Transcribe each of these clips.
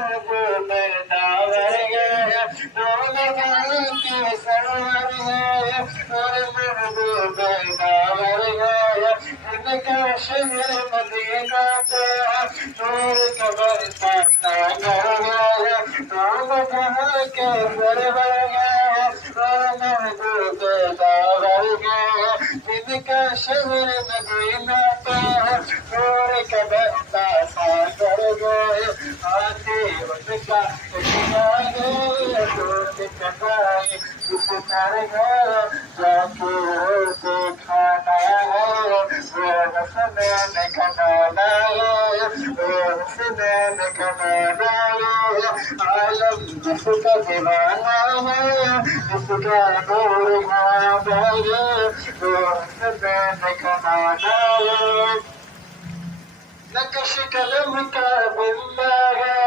महबूब the power है, role के server है और महबूब दावर है। इनका शहर मदीना तो नूर का बरसा सागर है, रोल के सरवर है और महबूब दावर है। इनका शहर मदीना तो नूर का बरसा सागर है। आते उनका चढ़ाए उस घर जाके रोते खाना है, वो हसनैन कमाना है, वो हसनैन कमाना है। आलम जिसका दीवाना है, जिसका नूर भागा है, वो हसनैन कमाना है। नक्श कलम का बंदा है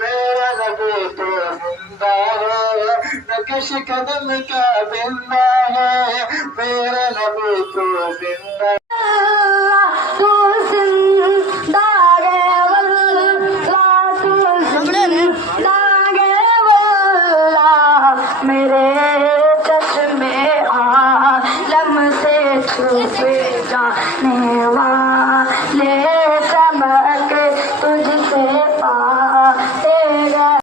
मेरा नबी तो जिंदा है, नक्श कदम का बंदा है मेरा नबी तो जिंदा। तू जिंदा है वल्लाह, तू जिंदा है वल्लाह, मेरे चश्मे आलम से छुपे